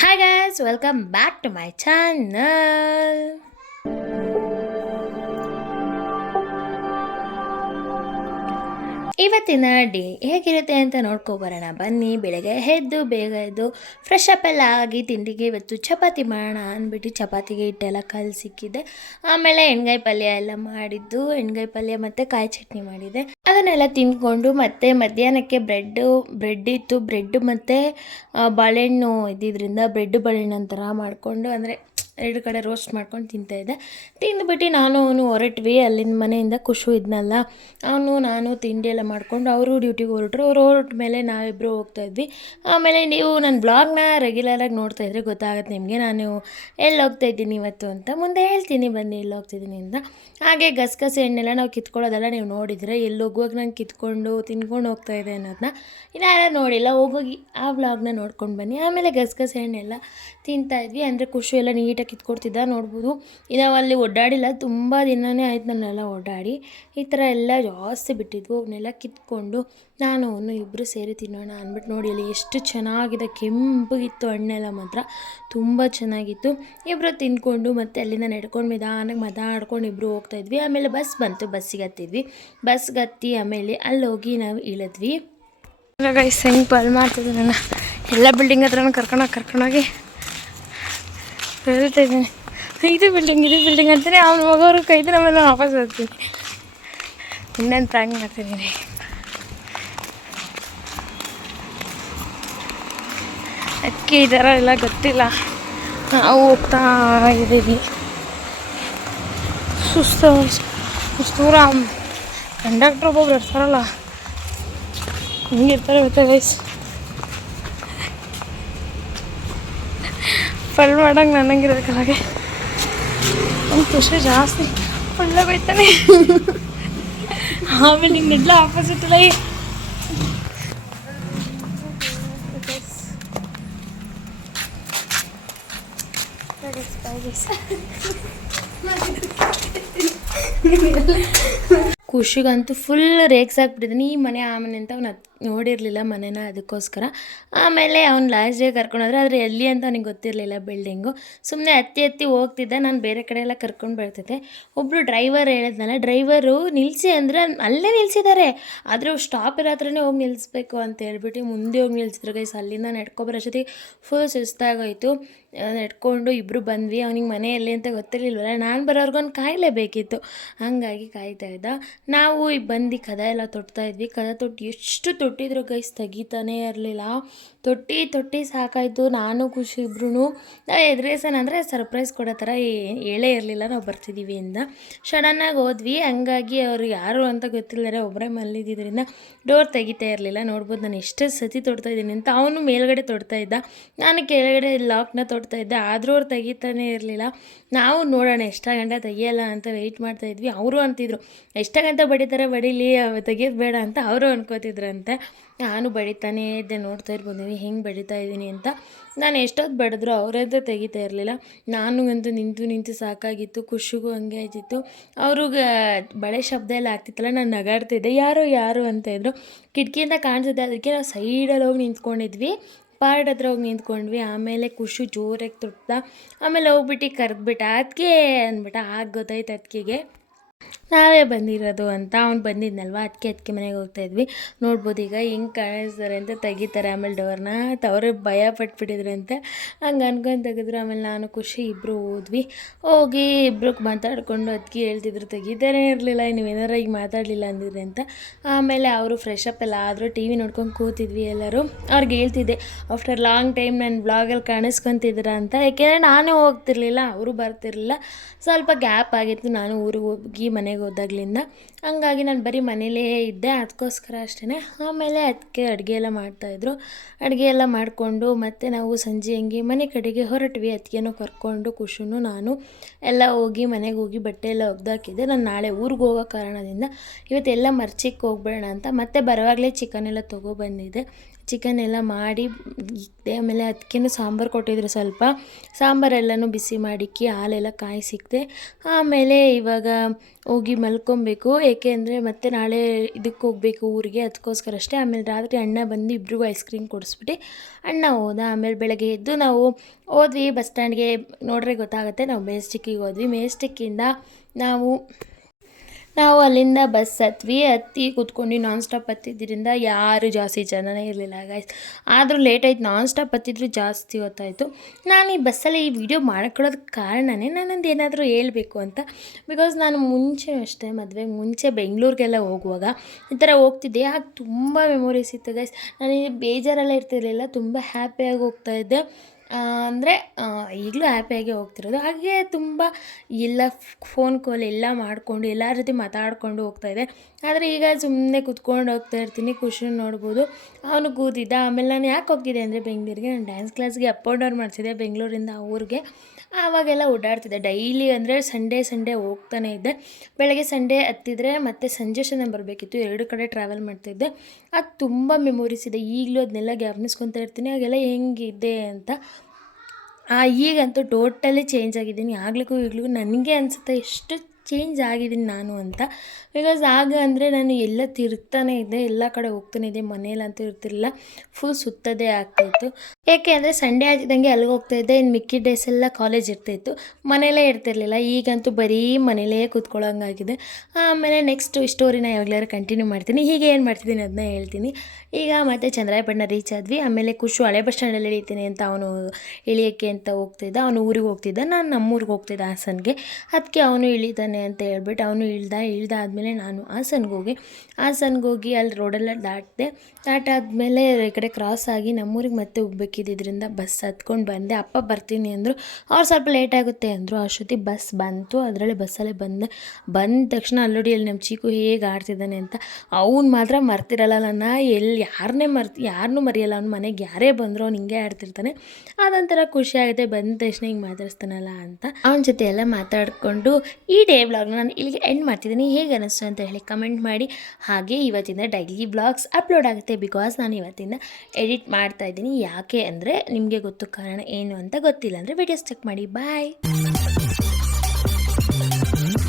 Hi guys, welcome back to my channel. ಇವತ್ತಿನ day ಹೇಗಿರುತ್ತೆ ಅಂತ ನೋಡ್ಕೊಬರೋಣ ಬನ್ನಿ. ಬೆಳಗ್ಗೆ ಎದ್ದು ಬೇಗ ಎದ್ದು ಫ್ರೆಶ್ ಅಪ್ ಎಲ್ಲ ಆಗಿ ತಿಂಡಿಗೆ ಇವತ್ತು ಚಪಾತಿ ಮಾಡೋಣ ಅಂದ್ಬಿಟ್ಟು ಚಪಾತಿಗೆ ಹಿಟ್ಟೆಲ್ಲ ಕಲಸಿಕ್ಕಿದ್ದೆ. ಆಮೇಲೆ ಎಣ್ಗಾಯಿ ಪಲ್ಯ ಎಲ್ಲ ಮಾಡಿದ್ದು, ಎಣ್ಗಾಯಿ ಪಲ್ಯ ಮತ್ತು ಕಾಯಿ ಚಟ್ನಿ ಮಾಡಿದ್ದೆ. ಅದನ್ನೆಲ್ಲ ತಿಂದ್ಕೊಂಡು ಮತ್ತೆ ಮಧ್ಯಾಹ್ನಕ್ಕೆ ಬ್ರೆಡ್ ಇತ್ತು. ಬ್ರೆಡ್ ಮತ್ತು ಬಾಳೆಹಣ್ಣು ಇದ್ದಿದ್ದರಿಂದ ಬ್ರೆಡ್ ಬಾಳೆಹಣ್ಣು ಒಂಥರ ಮಾಡಿಕೊಂಡು, ಅಂದರೆ ಎರಡು ಕಡೆ ರೋಸ್ಟ್ ಮಾಡ್ಕೊಂಡು ತಿಂತಾಯಿದ್ದೆ. ತಿಂದುಬಿಟ್ಟು ನಾನು ಅವನು ಹೊರಟ್ವಿ. ಅಲ್ಲಿಂದ ಮನೆಯಿಂದ ಖುಷು ಇದ್ನಲ್ಲ, ನಾನು ತಿಂಡಿ ಎಲ್ಲ ಮಾಡಿಕೊಂಡು ಅವರು ಡ್ಯೂಟಿಗೆ ಹೊರಟ್ರು. ಅವ್ರು ಹೊರಟ ಮೇಲೆ ನಾವಿಬ್ಬರು ಹೋಗ್ತಾಯಿದ್ವಿ. ಆಮೇಲೆ ನೀವು ನನ್ನ ಬ್ಲಾಗ್ನ ರೆಗ್ಯುಲರಾಗಿ ನೋಡ್ತಾಯಿದ್ರೆ ಗೊತ್ತಾಗುತ್ತೆ ನಿಮಗೆ ನಾನು ಎಲ್ಲಿ ಹೋಗ್ತಾಯಿದ್ದೀನಿ ಇವತ್ತು ಅಂತ. ಮುಂದೆ ಹೇಳ್ತೀನಿ ಬನ್ನಿ ಎಲ್ಲಿ ಹೋಗ್ತಿದ್ದೀನಿ ಅಂತ. ಹಾಗೆ ಗಸಗಸೆ ಎಣ್ಣೆಲ್ಲ ನಾವು ಕಿತ್ಕೊಳ್ಳೋದೆಲ್ಲ ನೀವು ನೋಡಿದರೆ, ಎಲ್ಲಿ ಹೋಗುವಾಗ ನಂಗೆ ಕಿತ್ಕೊಂಡು ತಿನ್ಕೊಂಡು ಹೋಗ್ತಾಯಿದೆ ಅನ್ನೋದನ್ನ ಇನ್ನಾರು ನೋಡಿಲ್ಲ, ಹೋಗೋಗಿ ಆ ವ್ಲಾಗ್ನ ನೋಡ್ಕೊಂಡು ಬನ್ನಿ. ಆಮೇಲೆ ಗಸಗಸೆ ಎಣ್ಣೆಲ್ಲ ತಿಂತಾಯಿದ್ವಿ. ಅಂದರೆ ಖುಷಿ ಎಲ್ಲ ನೀಟಾಗಿ ಕಿತ್ಕೊಡ್ತಿದ್ದ ನೋಡ್ಬೋದು. ನಾವು ಅಲ್ಲಿ ಓಡಾಡಿಲ್ಲ, ತುಂಬ ದಿನವೇ ಆಯ್ತು ನನ್ನೆಲ್ಲ ಓಡಾಡಿ. ಈ ಥರ ಎಲ್ಲ ಜಾಸ್ತಿ ಬಿಟ್ಟಿದ್ವು, ಅವನ್ನೆಲ್ಲ ಕಿತ್ಕೊಂಡು ನಾನು ಅವನು ಇಬ್ಬರು ಸೇರಿ ತಿನ್ನೋಣ ಅಂದ್ಬಿಟ್ಟು. ನೋಡಿ ಅಲ್ಲಿ ಎಷ್ಟು ಚೆನ್ನಾಗಿದೆ, ಕೆಂಪಗಿತ್ತು ಹಣ್ಣೆಲ್ಲ, ಮಾತ್ರ ತುಂಬ ಚೆನ್ನಾಗಿತ್ತು. ಇಬ್ಬರು ತಿಂದ್ಕೊಂಡು ಮತ್ತೆ ಅಲ್ಲಿಂದ ನಡ್ಕೊಂಡು ನಿಧಾನಕ್ಕೆ ಮಾತಾಡ್ಕೊಂಡು ಇಬ್ಬರು ಹೋಗ್ತಾಯಿದ್ವಿ. ಆಮೇಲೆ ಬಸ್ ಬಂತು, ಬಸ್ಸಿಗೆ ಹತ್ತಿದ್ವಿ. ಬಸ್ಗೆ ಹತ್ತಿ ಆಮೇಲೆ ಅಲ್ಲಿ ಹೋಗಿ ನಾವು ಇಳಿದ್ವಿ. ಗೈಸ್ ಹೆಂಗೆ ಬಲ್ ಮಾಡ್ತಿದ್ದೆ ನನ್ನ ಎಲ್ಲ ಬಿಲ್ಡಿಂಗ್ ಹತ್ರನೂ ಕರ್ಕೊಂಡೋಗಿ ಹೇಳ್ತಾ ಇದ್ದೀನಿ, ಇದು ಬಿಲ್ಡಿಂಗ್ ಅಂತಾನೆ. ಅವ್ನ ಮಗವ್ರು ಕೈದು ನಮ್ಮೆಲ್ಲ ವಾಪಸ್ ಹೋಗ್ತೀನಿ. ಇನ್ನೊಂದು ಪ್ರಾಂಗ್ ಮಾಡ್ತಿದ್ದೀನಿ. ಅದಕ್ಕೆ ಈ ಥರ ಎಲ್ಲ ಗೊತ್ತಿಲ್ಲ, ನಾವು ಹೋಗ್ತಾ ಇದ್ದೀವಿ. ಸುಸ್ತೂರ ಕಂಡಕ್ಟ್ರ್ ಒಬ್ಬೊಬ್ರು ಇರ್ತಾರಲ್ಲ, ಹಿಂಗಿರ್ತಾರೆ ಗೊತ್ತಾ ಗೈಸ್. ಫಲ್ ಮಾಡಂಗೆ ನನಗಿರೋದಕ್ಕಾಗೆ ಒಂದು ಖುಷಿ ಜಾಸ್ತಿ. ಒಳ್ಳೆ ಬೈತಾನೆ. ಆಮೇಲೆ ಹಿಂಗೆಲ್ಲ ಆಪೋಸಿಟ್ ಇಲ್ಲ. ಖುಷಿಗಂತೂ ಫುಲ್ ರೇಕ್ಸ್ ಹಾಕ್ಬಿಟ್ಟಿದ್ದೀನಿ. ಈ ಮನೆ ಆ ಮನೆ ಅಂತ ಅವ್ನು ನೋಡಿರಲಿಲ್ಲ ಮನೇನ, ಅದಕ್ಕೋಸ್ಕರ. ಆಮೇಲೆ ಅವ್ನು ಲಾಸ್ಟ್ ಡೇ ಕರ್ಕೊಂಡೋದ್ರೆ, ಆದರೆ ಎಲ್ಲಿ ಅಂತ ಅವ್ನಿಗೆ ಗೊತ್ತಿರಲಿಲ್ಲ ಬಿಲ್ಡಿಂಗು. ಸುಮ್ಮನೆ ಹತ್ತಿ ಹೋಗ್ತಿದ್ದೆ. ನಾನು ಬೇರೆ ಕಡೆ ಎಲ್ಲ ಕರ್ಕೊಂಡು ಬರ್ತಿದ್ದೆ. ಒಬ್ಬರು ಡ್ರೈವರ್ ಹೇಳಿದ್ನಲ್ಲ, ಡ್ರೈವರು ನಿಲ್ಲಿಸಿ ಅಂದರೆ ಅಲ್ಲೇ ನಿಲ್ಲಿಸಿದ್ದಾರೆ, ಆದರೂ ಸ್ಟಾಪ್ ಇರೋ ಹತ್ರನೇ ಹೋಗಿ ನಿಲ್ಲಿಸ್ಬೇಕು ಅಂತ ಹೇಳ್ಬಿಟ್ಟು ಮುಂದೆ ಹೋಗಿ ನಿಲ್ಲಿಸಿದ್ರು ಗೈಸ್. ಅಲ್ಲಿಂದ ನಡ್ಕೊಬರೋ ಜೊತೆಗೆ ಫುಲ್ ಸುಸ್ತಾಗೋಯಿತು. ನಡ್ಕೊಂಡು ಇಬ್ಬರು ಬಂದ್ವಿ. ಅವ್ನಿಗೆ ಮನೆಯಲ್ಲಿ ಅಂತ ಗೊತ್ತಿರಲಿಲ್ವಲ್ಲ, ನಾನು ಬರೋರ್ಗೊಂದು ಕಾಯಲೇಬೇಕಿತ್ತು, ಹಾಗಾಗಿ ಕಾಯ್ತಾ ಇದ್ದ. ನಾವು ಬಂದು ಕದ ಎಲ್ಲ ತೊಟ್ತಾಯಿದ್ವಿ. ಕದ ತೊಟ್ಟು ಎಷ್ಟು ತೊಟ್ಟಿದ್ರು ಗೈಸ್, ತೆಗಿತಾನೇ ಇರಲಿಲ್ಲ. ತೊಟ್ಟಿ ಸಾಕಾಯಿತು. ನಾನು ಖುಷಿ ಇಬ್ರು ನಾವು ಎದುರೇಸೋಣ ಅಂದರೆ ಸರ್ಪ್ರೈಸ್ ಕೊಡೋ ಥರ ಹೇಳೇ ಇರಲಿಲ್ಲ ನಾವು ಬರ್ತಿದ್ದೀವಿ ಅಂತ. ಸಡನ್ನಾಗಿ ಹೋದ್ವಿ. ಹಂಗಾಗಿ ಅವ್ರು ಯಾರು ಅಂತ ಗೊತ್ತಿಲ್ಲದರೆ ಒಬ್ಬರೇ ಮಲ್ಲಿದ್ದಿದ್ದರಿಂದ ಡೋರ್ ತೆಗಿತಾ ಇರಲಿಲ್ಲ. ನೋಡ್ಬೋದು ನಾನು ಎಷ್ಟು ಸತಿ ತೊಡ್ತಾಯಿದ್ದೀನಿ ಅಂತ. ಅವನು ಮೇಲ್ಗಡೆ ತೊಡ್ತಾ ಇದ್ದ, ನಾನು ಕೆಳಗಡೆ ಲಾಕ್ನ ತೊಡ್ತಾ ಇದ್ದೆ. ಆದರೂ ಅವ್ರು ತೆಗಿತಾನೇ ಇರಲಿಲ್ಲ. ನಾವು ನೋಡೋಣ ಎಷ್ಟಾಗಂಟ ತೆಗಿಯಲ್ಲ ಅಂತ ವೆಯ್ಟ್ ಮಾಡ್ತಾಯಿದ್ವಿ. ಅವರು ಅಂತಿದ್ರು ಎಷ್ಟಾಗಂತ ಬಡಿತಾರೆ ಬಡೀಲಿ, ತೆಗಿಯೋದು ಬೇಡ ಅಂತ ಅವರು ಅನ್ಕೋತಿದ್ರಂತೆ. ನಾನು ಬಡಿತಾನೇ ಇದ್ದೆ, ನೋಡ್ತಾ ಇರ್ಬೋದು ನೀವು ಹೆಂಗೆ ಬಡಿತಾ ಇದ್ದೀನಿ ಅಂತ. ನಾನು ಎಷ್ಟೊತ್ತು ಬಡಿದ್ರು ಅವರಂತೂ ತೆಗಿತಾ ಇರಲಿಲ್ಲ. ನನಗಂತೂ ನಿಂತು ಸಾಕಾಗಿತ್ತು. ಖುಷಿಗೂ ಹಂಗೆ ಆಯ್ತಿತ್ತು. ಅವ್ರಿಗೆ ಬಳೆ ಶಬ್ದ ಎಲ್ಲ ಆಗ್ತಿತ್ತಲ್ಲ, ನಾನು ನಗಾಡ್ತಿದ್ದೆ. ಯಾರು ಅಂತ ಇದ್ರು. ಕಿಟಕಿಯಿಂದ ಕಾಣಿಸಿದೆ, ಅದಕ್ಕೆ ನಾವು ಸೈಡಲ್ಲಿ ಹೋಗಿ ನಿಂತ್ಕೊಂಡಿದ್ವಿ. ಪಾರ್ಟ್ ಹತ್ರ ಹೋಗಿ ನಿಂತ್ಕೊಂಡ್ವಿ. ಆಮೇಲೆ ಖುಷಿ ಜೋರಾಗಿ ತೊಟ್ಟ. ಆಮೇಲೆ ಹೋಗ್ಬಿಟ್ಟು ಕರೆದ್ಬಿಟ್ಟ, ಅದಕ್ಕೆ ಅಂದ್ಬಿಟ್ಟ. ಆಗ ಗೊತ್ತಾಯ್ತು ಅದಕ್ಕೆಗೆ ನಾವೇ ಬಂದಿರೋದು ಅಂತ. ಅವ್ನು ಬಂದಿದ್ನಲ್ವ, ಅದಕ್ಕೆ ಮನೆಗೆ ಹೋಗ್ತಾಯಿದ್ವಿ. ನೋಡ್ಬೋದು ಈಗ ಹೆಂಗೆ ಕಾಣಿಸ್ತಾರೆ ಅಂತ. ತೆಗಿತಾರೆ ಆಮೇಲೆ ಡೋರ್ನ, ಅವರೇ ಭಯ ಪಟ್ಬಿಟ್ಟಿದ್ರಂತೆ. ಹಂಗೆ ಅನ್ಕೊಂಡು ತೆಗೆದ್ರು. ಆಮೇಲೆ ನಾನು ಖುಷಿ ಇಬ್ಬರು ಹೋಗಿ ಇಬ್ಬರು ಮಾತಾಡಿಕೊಂಡು ಅದಕ್ಕೆ ಹೇಳ್ತಿದ್ರು ತೆಗಿತಾನೇ ಇರಲಿಲ್ಲ, ನೀವೇನಾರ ಈಗ ಮಾತಾಡಲಿಲ್ಲ ಅಂದಿದ್ರಿ ಅಂತ. ಆಮೇಲೆ ಅವರು ಫ್ರೆಶ್ ಅಪ್ ಎಲ್ಲ ಆದರೂ ಟಿ ವಿ ನೋಡ್ಕೊಂಡು ಕೂತಿದ್ವಿ ಎಲ್ಲರೂ. ಅವ್ರಿಗೆ ಹೇಳ್ತಿದ್ದೆ ಆಫ್ಟರ್ ಲಾಂಗ್ ಟೈಮ್ ನನ್ನ ಬ್ಲಾಗಲ್ಲಿ ಕಾಣಿಸ್ಕೊತಿದ್ದೀರ ಅಂತ. ಯಾಕೆಂದರೆ ನಾನು ಹೋಗ್ತಿರ್ಲಿಲ್ಲ, ಅವರು ಬರ್ತಿರ್ಲಿಲ್ಲ. ಸ್ವಲ್ಪ ಗ್ಯಾಪ್ ಆಗಿತ್ತು ನಾನು ಊರಿಗೆ ಹೋಗಿ ಮನೆಗೆ ಹೋದಾಗ್ಲಿಂದ. ಹಂಗಾಗಿ ನಾನು ಬರೀ ಮನೇಲೇ ಇದ್ದೆ, ಅದಕ್ಕೋಸ್ಕರ ಅಷ್ಟೇ. ಆಮೇಲೆ ಅದಕ್ಕೆ ಅಡುಗೆ ಎಲ್ಲ ಮಾಡ್ತಾಯಿದ್ರು. ಅಡುಗೆ ಎಲ್ಲ ಮಾಡಿಕೊಂಡು ಮತ್ತೆ ನಾವು ಸಂಜೆ ಹಂಗೆ ಮನೆ ಕಡೆಗೆ ಹೊರಟ್ವಿ. ಅದಕ್ಕೇನೋ ಕರ್ಕೊಂಡು ಖುಷಿನೂ ನಾನು ಎಲ್ಲ ಹೋಗಿ ಮನೆಗೆ ಹೋಗಿ ಬಟ್ಟೆ ಎಲ್ಲ ಒಗ್ದಾಕಿದ್ದೆ. ನಾನು ನಾಳೆ ಊರಿಗೆ ಹೋಗೋ ಕಾರಣದಿಂದ ಇವತ್ತೆಲ್ಲ ಮರ್ಚಿಕ್ಕೆ ಹೋಗ್ಬೇಡ ಅಂತ ಮತ್ತೆ ಬರುವಾಗಲೇ ಚಿಕನ್ ಎಲ್ಲ ತೊಗೊಬಂದಿದ್ದೆ. ಚಿಕನ್ ಎಲ್ಲ ಮಾಡಿ ಇಕ್ದೆ. ಆಮೇಲೆ ಅದಕ್ಕೇನು ಸಾಂಬಾರು ಕೊಟ್ಟಿದ್ರು, ಸ್ವಲ್ಪ ಸಾಂಬಾರೆಲ್ಲನೂ ಬಿಸಿ ಮಾಡಿಕ್ಕಿ ಹಾಲೆಲ್ಲ ಕಾಯಿಸಿಕ್ದೆ. ಆಮೇಲೆ ಇವಾಗ ಹೋಗಿ ಮಲ್ಕೊಬೇಕು, ಏಕೆ ಅಂದರೆ ಮತ್ತೆ ನಾಳೆ ಇದಕ್ಕೆ ಹೋಗಬೇಕು ಊರಿಗೆ, ಅದಕ್ಕೋಸ್ಕರ ಅಷ್ಟೇ. ಆಮೇಲೆ ರಾತ್ರಿ ಅಣ್ಣ ಬಂದು ಇಬ್ರಿಗೂ ಐಸ್ ಕ್ರೀಮ್ ಕೊಡಿಸ್ಬಿಟ್ಟು ಅಣ್ಣ ಹೋದ. ಆಮೇಲೆ ಬೆಳಗ್ಗೆ ಎದ್ದು ನಾವು ಹೋದ್ವಿ ಬಸ್ ಸ್ಟ್ಯಾಂಡ್ಗೆ. ನೋಡ್ರೆ ಗೊತ್ತಾಗುತ್ತೆ, ನಾವು ಮೆಜೆಸ್ಟಿಕ್ಕಿಗೆ ಹೋದ್ವಿ. ಮೆಜೆಸ್ಟಿಕ್ಕಿಂದ ನಾವು ಅಲ್ಲಿಂದ ಬಸ್ ಹತ್ತಿ ಕೂತ್ಕೊಂಡು ನಾನ್ ಸ್ಟಾಪ್ ಹತ್ತಿದ್ದರಿಂದ ಯಾರು ಜಾಸ್ತಿ ಜನನೇ ಇರಲಿಲ್ಲ ಗೈಸ್. ಆದರೂ ಲೇಟ್ ಆಯ್ತು, ನಾನ್ ಸ್ಟಾಪ್ ಹತ್ತಿದ್ರು ಜಾಸ್ತಿ ಹೊತ್ತಾಯಿತು. ನಾನು ಈ ಬಸ್ಸಲ್ಲಿ ಈ ವಿಡಿಯೋ ಮಾಡ್ಕೊಳ್ಳೋದಕ್ಕೆ ಕಾರಣನೇ ನಾನೊಂದು ಏನಾದರೂ ಹೇಳಬೇಕು ಅಂತ. ಬಿಕಾಸ್ ನಾನು ಮುಂಚೆ ಅಷ್ಟೇ, ಮದುವೆ ಮುಂಚೆ ಬೆಂಗಳೂರಿಗೆಲ್ಲ ಹೋಗುವಾಗ ಈ ಥರ ಹೋಗ್ತಿದ್ದೆ. ಆಗ ತುಂಬ ಮೆಮೊರೀಸ್ ಇತ್ತು ಗೈಸ್. ನನಗೆ ಬೇಜಾರೆಲ್ಲ ಇರ್ತಿರಲಿಲ್ಲ, ತುಂಬ ಹ್ಯಾಪಿಯಾಗಿ ಹೋಗ್ತಾಯಿದ್ದೆ. ಅಂದರೆ ಈಗಲೂ ಹ್ಯಾಪಿಯಾಗಿ ಹೋಗ್ತಿರೋದು. ಹಾಗೆ ತುಂಬ ಎಲ್ಲ ಫೋನ್ ಕಾಲ್ ಎಲ್ಲ ಮಾಡಿಕೊಂಡು ಎಲ್ಲರ ಜೊತೆ ಮಾತಾಡಿಕೊಂಡು ಹೋಗ್ತಾಯಿದ್ದೆ. ಆದರೆ ಈಗ ಸುಮ್ಮನೆ ಕೂತ್ಕೊಂಡು ಹೋಗ್ತಾ ಇರ್ತೀನಿ. ಖುಷಿ ನೋಡ್ಬೋದು, ಅವನು ಕೂತಿದ್ದ. ಆಮೇಲೆ ನಾನು ಯಾಕೆ ಹೋಗ್ತಿದ್ದೆ ಅಂದರೆ ಬೆಂಗಳೂರಿಗೆ ನಾನು ಡ್ಯಾನ್ಸ್ ಕ್ಲಾಸ್ಗೆ ಅಪ್ ಆ್ಯಂಡ್ ಡೌನ್ ಮಾಡ್ತಿದ್ದೆ ಬೆಂಗಳೂರಿಂದ ಊರಿಗೆ. ಆವಾಗೆಲ್ಲ ಓಡಾಡ್ತಿದ್ದೆ ಡೈಲಿ, ಅಂದರೆ ಸಂಡೇ ಹೋಗ್ತಾನೆ ಇದ್ದೆ. ಬೆಳಗ್ಗೆ ಸಂಡೇ ಹತ್ತಿದ್ರೆ ಮತ್ತು ಸಂಜೆ ಬರಬೇಕಿತ್ತು, 2 ಕಡೆ ಟ್ರಾವೆಲ್ ಮಾಡ್ತಾಯಿದ್ದೆ. ಅದು ತುಂಬ ಮೆಮೊರೀಸ್ ಇದೆ, ಈಗಲೂ ಅದನ್ನೆಲ್ಲ ಜ್ಞಾಪನಿಸ್ಕೊತಾ ಇರ್ತೀನಿ ಆಗೆಲ್ಲ ಹೆಂಗಿದೆ ಅಂತ. ಈಗಂತೂ ಟೋಟಲಿ ಚೇಂಜ್ ಆಗಿದ್ದೀನಿ. ಆಗ್ಲಿಕ್ಕೂ ಈಗಲಿಗೂ ನನಗೆ ಅನಿಸುತ್ತೆ ಎಷ್ಟು ಚೇಂಜ್ ಆಗಿದ್ದೀನಿ ನಾನು ಅಂತ. ಬಿಕಾಸ್ ಆಗ ಅಂದರೆ ನಾನು ಎಲ್ಲ ತಿರುಗ್ತಾನೆ ಇದ್ದೆ, ಎಲ್ಲ ಕಡೆ ಹೋಗ್ತಾನೆ ಇದ್ದೆ, ಮನೇಲಂತೂ ಇರ್ತಿರಲಿಲ್ಲ, ಫುಲ್ ಸುತ್ತದೇ ಆಗ್ತಾಯಿತ್ತು. ಏಕೆ ಅಂದರೆ ಸಂಡೇ ಆಗಿದ್ದಂಗೆ ಅಲ್ಲಿಗೆ ಹೋಗ್ತಾಯಿದ್ದೆ, ಇನ್ನು ಮಿಕ್ಕಿ ಡೇಸ್ ಎಲ್ಲ ಕಾಲೇಜ್ ಇರ್ತಾಯಿತ್ತು, ಮನೇಲೇ ಇರ್ತಿರ್ಲಿಲ್ಲ. ಈಗಂತೂ ಬರೀ ಮನೇಲೇ ಕೂತ್ಕೊಳ್ಳೋಂಗಾಗಿದೆ. ಆಮೇಲೆ ನೆಕ್ಸ್ಟ್ ಸ್ಟೋರಿನ ಯಾವಾಗಲಾರು ಕಂಟಿನ್ಯೂ ಮಾಡ್ತೀನಿ. ಹೀಗೆ ಏನು ಮಾಡ್ತಿದ್ದೀನಿ ಅದನ್ನ ಹೇಳ್ತೀನಿ. ಈಗ ಮತ್ತೆ ಚಂದ್ರಾಯಪಟ್ಟಣ ರೀಚ್ ಆದ್ವಿ. ಆಮೇಲೆ ಖುಷು ಹಳೆ ಬಸ್ ಸ್ಟ್ಯಾಂಡಲ್ಲಿ ಇಳಿತೀನಿ ಅಂತ ಅವನು ಇಳಿಯೋಕ್ಕೆ ಅಂತ ಹೋಗ್ತಿದ್ದ. ಅವನು ಊರಿಗೆ ಹೋಗ್ತಿದ್ದ, ನಾನು ನಮ್ಮೂರಿಗೆ ಹೋಗ್ತಿದ್ದೆ ಹಾಸನ್ಗೆ. ಅದಕ್ಕೆ ಅವನು ಇಳಿತಾನೆ ಅಂತ ಹೇಳ್ಬಿಟ್ಟು ಅವನು ಇಳ್ದಾದ್ಮೇಲೆ ನಾನು ಹಾಸನ್ಗೆ ಹೋಗಿ ಅಲ್ಲಿ ರೋಡೆಲ್ಲ ದಾಟಾದ್ಮೇಲೆ ಈ ಕಡೆ ಕ್ರಾಸ್ ಆಗಿ ನಮ್ಮೂರಿಗೆ ಮತ್ತೆ ಹೋಗ್ಬೇಕಿದ್ದರಿಂದ ಬಸ್ ಹತ್ಕೊಂಡು ಬಂದೆ. ಅಪ್ಪ ಬರ್ತೀನಿ ಅಂದರು, ಅವ್ರು ಸ್ವಲ್ಪ ಲೇಟ್ ಆಗುತ್ತೆ ಅಂದರು. ಅಷ್ಟೊತ್ತಿಗೆ ಬಸ್ ಬಂತು, ಅದರಲ್ಲೇ ಬಸ್ಸಲ್ಲೇ ಬಂದ ತಕ್ಷಣ ಅಲ್ಲೋಡಿ ಅಲ್ಲಿ ನಮ್ಮ ಚೀಕು ಹೇಗೆ ಆಡ್ತಿದ್ದಾನೆ ಅಂತ. ಅವ್ನು ಮಾತ್ರ ಮರ್ತಿರಲ್ಲ ನನ್ನ, ಯಾರನ್ನೂ ಮರೆಯಲ್ಲ. ಅವ್ನ ಮನೆಗೆ ಯಾರೇ ಬಂದರೂ ಅವ್ನು ಹಿಂಗೆ ಆಡ್ತಿರ್ತಾನೆ. ಅದೊಂಥರ ಖುಷಿ ಆಗುತ್ತೆ, ಬಂದ ತಕ್ಷಣ ಹಿಂಗೆ ಮಾತಾಡಿಸ್ತಾನಲ್ಲ ಅಂತ. ಅವನ ಜೊತೆ ಎಲ್ಲ ಮಾತಾಡಿಕೊಂಡು ಈ ಡೇ ವ್ಲಾಗ್ನ ನಾನು ಇಲ್ಲಿಗೆ ಎಂಡ್ ಮಾಡ್ತಿದ್ದೀನಿ. ಹೇಗೆ ಅನ್ನಿಸ್ತು ಅಂತ ಹೇಳಿ ಕಮೆಂಟ್ ಮಾಡಿ. ಹಾಗೆ ಇವತ್ತಿಂದ ಡೈಲಿ ವ್ಲಾಗ್ಸ್ ಅಪ್ಲೋಡ್ ಆಗುತ್ತೆ, ಬಿಕಾಸ್ ನಾನು ಇವತ್ತಿಂದ ಎಡಿಟ್ ಮಾಡ್ತಾ ಇದ್ದೀನಿ. ಯಾಕೆ ಅಂದರೆ ನಿಮಗೆ ಗೊತ್ತು ಕಾರಣ ಏನು ಅಂತ. ಗೊತ್ತಿಲ್ಲ ಅಂದರೆ ವಿಡಿಯೋಸ್ ಚೆಕ್ ಮಾಡಿ. ಬಾಯ್.